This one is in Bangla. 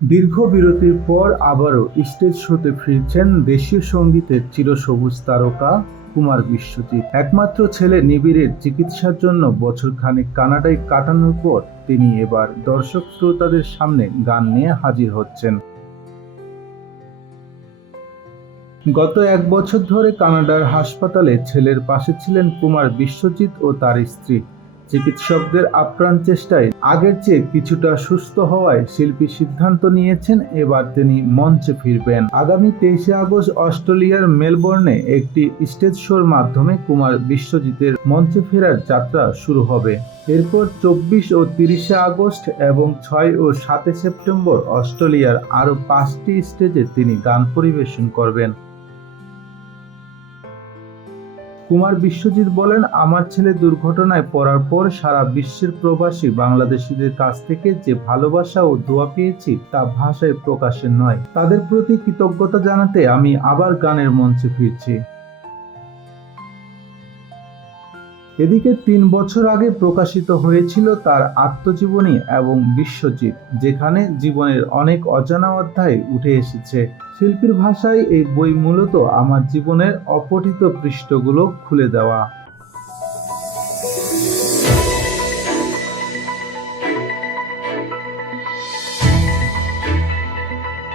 দীর্ঘ বিরতির পর আবারও স্টেজ শোতে ফিরছেন দেশীয় সঙ্গীতের চিরসবুজ তারকা কুমার বিশ্বজিৎ। একমাত্র ছেলে নিবিড়ের চিকিৎসার জন্য বছর খানেক কানাডায় কাটানোর পর তিনি এবার দর্শক শ্রোতাদের সামনে গান নিয়ে হাজির হচ্ছেন। গত এক বছর ধরে কানাডার হাসপাতালে ছেলের পাশে ছিলেন কুমার বিশ্বজিৎ ও তার স্ত্রী। চিকিৎসকদের আপ্রাণ চেষ্টায় আগের চেয়ে কিছুটা সুস্থ হওয়ায় শিল্পী সিদ্ধান্ত নিয়েছেন এবার তিনি মঞ্চে ফিরবেন। আগামী তেইশে আগস্ট অস্ট্রেলিয়ার মেলবোর্নে একটি স্টেজ শোর মাধ্যমে কুমার বিশ্বজিতের মঞ্চে ফেরার যাত্রা শুরু হবে। এরপর চব্বিশ ও তিরিশে আগস্ট এবং ছয় ও সাতে সেপ্টেম্বর অস্ট্রেলিয়ার আরও পাঁচটি স্টেজে তিনি গান পরিবেশন করবেন। কুমার বিশ্বজিৎ বলেন, আমার ছেলে দুর্ঘটনায় পড়ার পর সারা বিশ্বের প্রবাসী বাংলাদেশিদের কাছ থেকে যে ভালোবাসা ও দোয়া পেয়েছি তা ভাষায় প্রকাশের নয়। তাদের প্রতি কৃতজ্ঞতা জানাতে আমি আবার গানের মঞ্চে ফিরছি। এদিকে তিন বছর আগে প্রকাশিত হয়েছিল তার আত্মজীবনী এবং বিশ্বজিৎ, যেখানে জীবনের অনেক অজানা অধ্যায় উঠে এসেছে। শিল্পীর ভাষায় এই বই মূলত আমার জীবনের অপঠিত পৃষ্ঠগুলো খুলে দেওয়া।